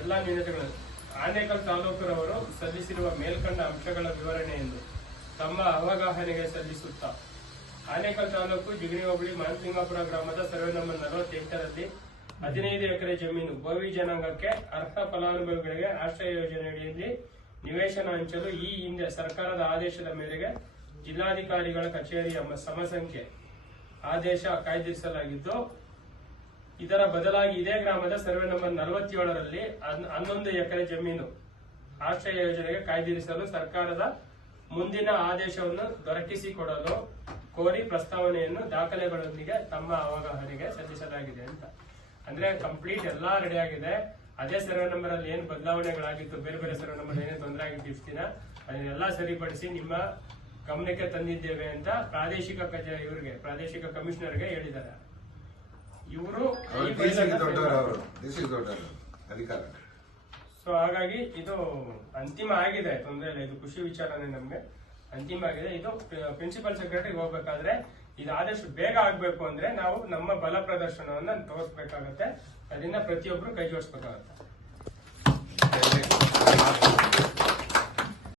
ಎಲ್ಲಾ ನ್ಯೂನತೆಗಳು ಆನೇಕಲ್ ತಾಲೂಕರವರು ಸಲ್ಲಿಸಿರುವ ಮೇಲ್ಕಂಡ ಅಂಶಗಳ ವಿವರಣೆಯನ್ನು ತಮ್ಮ ಅವಗಾಹನೆಗೆ ಸಲ್ಲಿಸುತ್ತಾ ಆನೇಕಲ್ ತಾಲೂಕು ಜಿಗಣಿ ಹೋಬಳಿ ಮಾನಸಿಂಗಾಪುರ ಗ್ರಾಮದ ಸರ್ವೆ ನಂಬರ್ 48ರಲ್ಲಿ 15 ಎಕರೆ ಜಮೀನು ಬೋವಿ ಜನಾಂಗಕ್ಕೆ ಅರ್ಹ ಫಲಾನುಭವಿಗಳಿಗೆ ಆಶ್ರಯ ಯೋಜನೆಯಡಿಯಲ್ಲಿ ನಿವೇಶನ ಹಂಚಲು ಈ ಹಿಂದೆ ಸರ್ಕಾರದ ಆದೇಶದ ಮೇರೆಗೆ ಜಿಲ್ಲಾಧಿಕಾರಿಗಳ ಕಚೇರಿಯ ಸಮಸಂಖ್ಯೆ ಆದೇಶ ಕಾಯ್ದಿರಿಸಲಾಗಿದ್ದು, ಇದರ ಬದಲಾಗಿ ಇದೇ ಗ್ರಾಮದ ಸರ್ವೆ ನಂಬರ್ 47ರಲ್ಲಿ 11 ಎಕರೆ ಜಮೀನು ಆಶ್ರಯ ಯೋಜನೆಗೆ ಕಾಯ್ದಿರಿಸಲು ಸರ್ಕಾರದ ಮುಂದಿನ ಆದೇಶವನ್ನು ದೊರಕಿಸಿಕೊಡಲು ಕೋರಿ ಪ್ರಸ್ತಾವನೆಯನ್ನು ದಾಖಲೆಗಳೊಂದಿಗೆ ತಮ್ಮ ಅವಗಾಹನೆಗೆ ಸಲ್ಲಿಸಲಾಗಿದೆ ಅಂತ. ಅಂದ್ರೆ ಕಂಪ್ಲೀಟ್ ಎಲ್ಲಾ ರೆಡಿ ಆಗಿದೆ. ಅದೇ ಸರ್ವೆ ನಂಬರ್ ಅಲ್ಲಿ ಏನು ಬದಲಾವಣೆಗಳಾಗಿತ್ತು, ಬೇರೆ ಬೇರೆ ಸರ್ವೆ ನಂಬರ್ ಏನೇ ತೊಂದರೆ ಆಗಿತ್ತು ಇಷ್ಟು ದಿನ, ಅದನ್ನೆಲ್ಲ ಸರಿಪಡಿಸಿ ನಿಮ್ಮ ಗಮನಕ್ಕೆ ತಂದಿದ್ದೇವೆ ಅಂತ ಪ್ರಾದೇಶಿಕ ಕಮಿಷನರ್ಗೆ ಹೇಳಿದ್ದಾರೆ. ಇವರು ಸೊ ಹಾಗಾಗಿ ಇದು ಅಂತಿಮ ಆಗಿದೆ, ತೊಂದರೆ ಇಲ್ಲ. ಇದು ಖುಷಿ ವಿಚಾರನೇ ನಮ್ಗೆ, ಅಂತಿಮ ಆಗಿದೆ. ಇದು ಪ್ರಿನ್ಸಿಪಲ್ ಸೆಕ್ರೆಟರಿಗೆ ಹೋಗ್ಬೇಕಾದ್ರೆ ಇದು ಆದಷ್ಟು ಬೇಗ ಆಗ್ಬೇಕು ಅಂದ್ರೆ ನಾವು ನಮ್ಮ ಬಲ ಪ್ರದರ್ಶನವನ್ನ ತೋರಿಸಬೇಕಾಗತ್ತೆ. ಅದನ್ನ ಪ್ರತಿಯೊಬ್ರು ಕೈ ಜೋಡಿಸ್ಬೇಕಾಗತ್ತೆ.